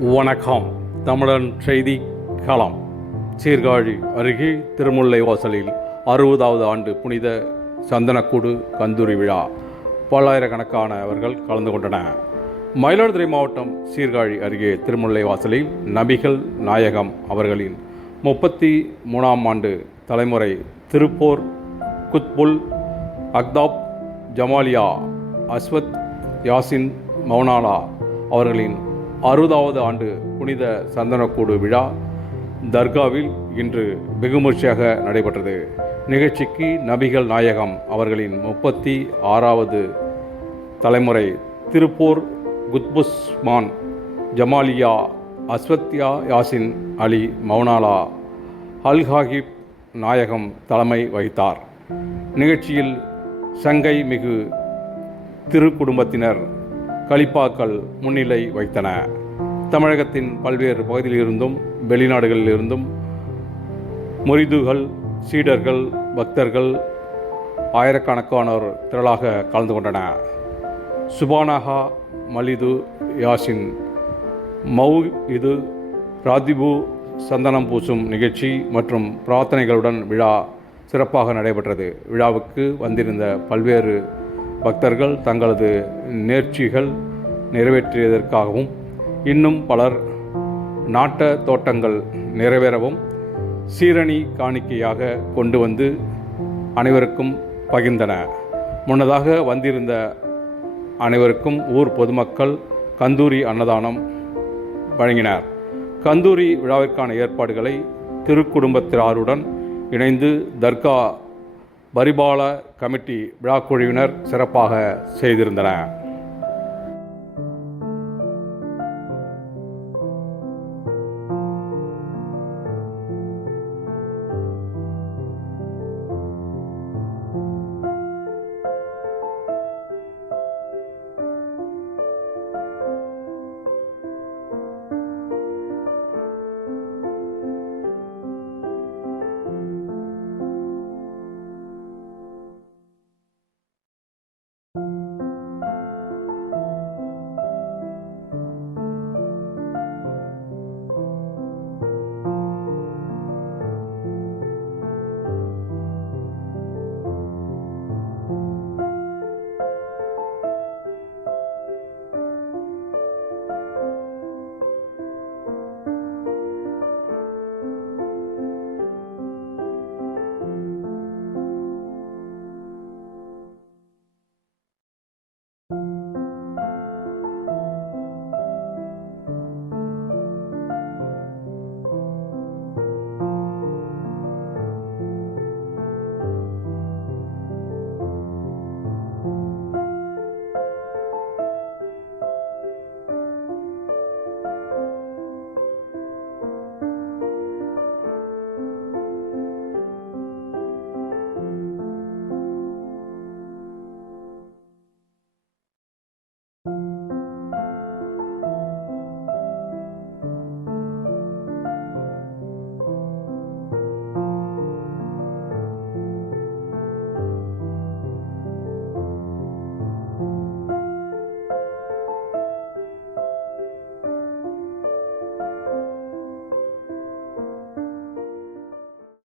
வணக்கம். தமிழன் செய்தி களம். சீர்காழி அருகே திருமுல்லை வாசலில் அறுபதாவது ஆண்டு புனித சந்தனக்கூடு கந்தூரி விழா. பல்லாயிரக்கணக்கானவர்கள் கலந்து கொண்டனர். மயிலாடுதுறை மாவட்டம் சீர்காழி அருகே திருமுல்லை வாசலில் நபிகள் நாயகம் அவர்களின் முப்பத்தி மூணாம் ஆண்டு தலைமுறை திருப்போர் குத்புல் அக்தாப் ஜமாலியா அஸ்வத் யாசின் மௌனாலா அவர்களின் அறுபதாவது ஆண்டு புனித சந்தனக்கூடு விழா தர்காவில் இன்று வெகுமர்ச்சியாக நடைபெற்றது. நிகழ்ச்சிக்கு நபிகள் நாயகம் அவர்களின் முப்பத்தி ஆறாவது தலைமுறை திருப்பூர் குத்புஸ்மான் ஜமாலியா அஸ்வத்யா யாசின் அலி மௌனாலா அல்ஹாகிப் நாயகம் தலைமை வகித்தார். நிகழ்ச்சியில் சங்கை மிகு திருக்குடும்பத்தினர் கலிப்பாக்கள் முன்னிலை வைத்தன. தமிழகத்தின் பல்வேறு பகுதியிலிருந்தும் வெளிநாடுகளிலிருந்தும் முரிதுகள் சீடர்கள் பக்தர்கள் ஆயிரக்கணக்கானோர் திரளாக கலந்து கொண்டனர் சுபானஹா மலிது யாசின் மௌ இது ராதிபு சந்தனம் பூசும் நிகழ்ச்சி மற்றும் பிரார்த்தனைகளுடன் விழா சிறப்பாக நடைபெற்றது. விழாவுக்கு வந்திருந்த பல்வேறு பக்தர்கள் தங்களது நேர்ச்சிகள் நிறைவேற்றியதற்காகவும் இன்னும் பலர் நாட்ட தோட்டங்கள் நிறைவேறவும் சீரணி காணிக்கையாக கொண்டு வந்து அனைவருக்கும் பகிர்ந்தன. முன்னதாக வந்திருந்த அனைவருக்கும் ஊர் பொதுமக்கள் கந்தூரி அன்னதானம் வழங்கினார். கந்தூரி விழாவிற்கான ஏற்பாடுகளை திருக்குடும்பத்தினருடன் இணைந்து தர்கா பரிபால கமிட்டி விழாக்குழுவினர் சிறப்பாக செய்திருந்தனர்.